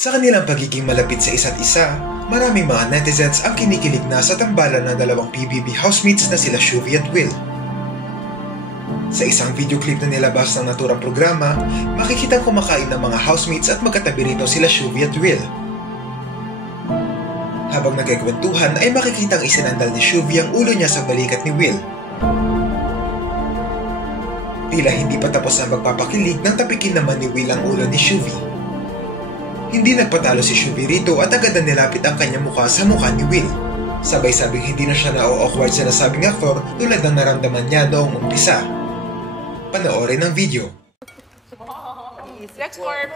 Sa kanilang pagiging malapit sa isa't isa, maraming mga netizens ang kinikilig na sa tambalan ng dalawang PBB housemates na sila Shuvi at Will. Sa isang video clip na nilabas ng naturang programa, makikitang kumakain ng mga housemates at magkatabi rito sila Shuvi at Will. Habang nagkikwentuhan ay makikitang isinandal ni Shuvi ang ulo niya sa balikat ni Will. Tila hindi pa tapos ang magpapakilig nang tapikin naman ni Will ang ulo ni Shuvi. Hindi nagpatalo si Shuvi rito at agad na nilapit ang kanyang mukha sa mukha ni Will. Sabay-sabing hindi na siya na-awkward sa nasabing aktor tulad ng naramdaman niya noong umpisa. Panoorin ang video. Next corp,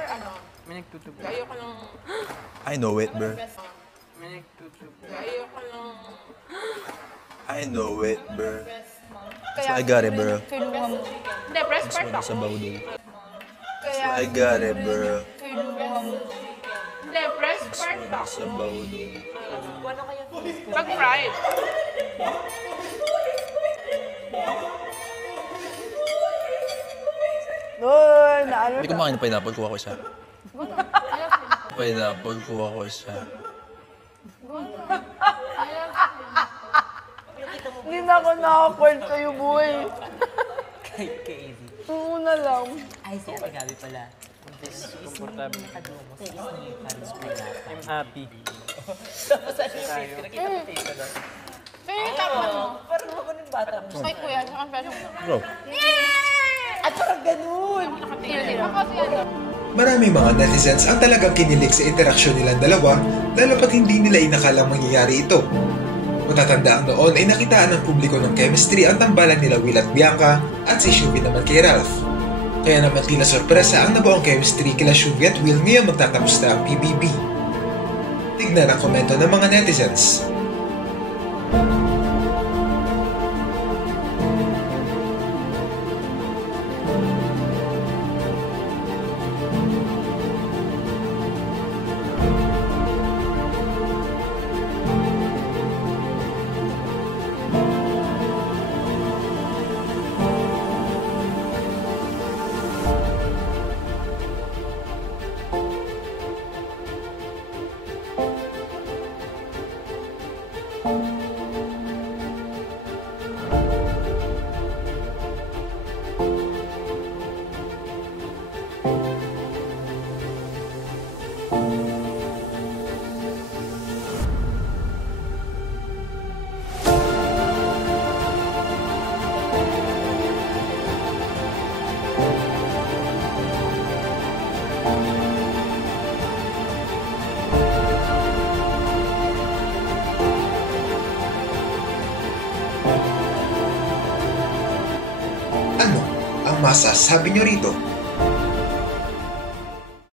ayoko ng... I know it, bro. Ayoko ng... I know it, bro. So I got it, bro. Hindi, press part ako. Sa bawdo. So I got it, bro. Hindi, press part ako. Sa bawdo. Pag fried. Hindi ko makain ng pineapple, kuha ko siya. Pineapple, kuha ko siya. Hindi na ako naka-call sa'yo, boy. Kay-easy. Oo na lang. Ay, si Ate Gabi pala. Komportable. I'm happy. Tapos ano yung face? Nakita ko face na. Pero yung tapon mo. Parang ako ng bata mo. Ay, kuya, saka peso mo. Bro. At parang ganun. Tira-tira. Kasi ano. Maraming mga netizens ang talagang kinilig sa interaksyon nilang dalawa, lalo pat hindi nila inakalang mangyayari ito. Matatandaan noon ay nakitaan ng publiko ng chemistry ang tambalan nila Will at Bianca at si Shuvi naman kay Ralph. Kaya naman tila sorpresa ang nabuong chemistry kila Shuvi at Will ngayon magtatapos na ang PBB. Tignan ang komento ng mga netizens. Ano ang masasabi nyo rito?